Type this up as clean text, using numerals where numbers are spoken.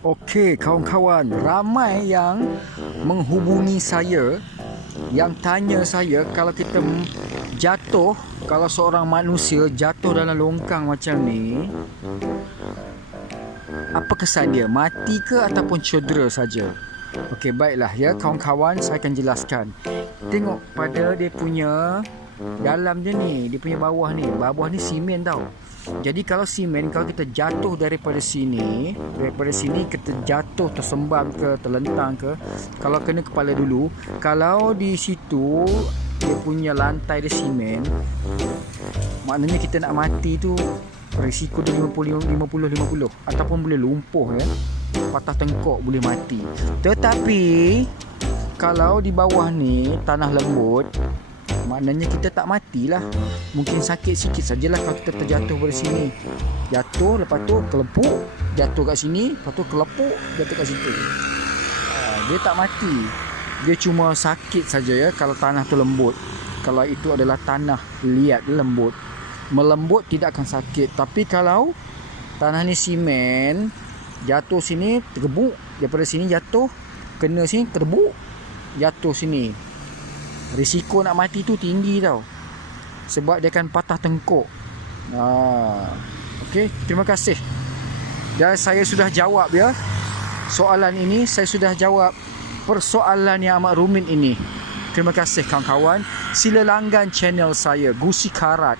Okey, kawan-kawan, ramai yang menghubungi saya, yang tanya saya kalau kita jatuh, kalau seorang manusia jatuh dalam longkang macam ni, apa kesan dia? Mati ke ataupun cedera saja? Okey, baiklah ya kawan-kawan, saya akan jelaskan. Tengok pada dia punya dalam je ni, dia punya bawah ni simen tau. Jadi kalau simen, kalau kita jatuh daripada sini kita jatuh tersembam ke, terlentang ke, kalau kena kepala dulu, kalau di situ dia punya lantai dia simen, maknanya kita nak mati tu risiko dia 50 ataupun boleh lumpuh ya. Patah tengkok boleh mati. Tetapi kalau di bawah ni tanah lembut, maknanya kita tak matilah. Mungkin sakit sikit sajalah kalau kita terjatuh dari sini. Jatuh, lepas tu kelepuk, jatuh kat sini, lepas tu kelepuk, jatuh kat situ. Dia tak mati. Dia cuma sakit saja ya kalau tanah tu lembut. Kalau itu adalah tanah liat lembut, melembut tidak akan sakit. Tapi kalau tanah ni simen, jatuh sini tergebuk, daripada sini jatuh, kena sini terbuk, jatuh sini, risiko nak mati tu tinggi tau. Sebab dia akan patah tengkuk. Okey, terima kasih. Dan saya sudah jawab ya. Soalan ini saya sudah jawab, persoalan yang amat rumit ini. Terima kasih kawan-kawan. Sila langgan channel saya, Gusi Karat.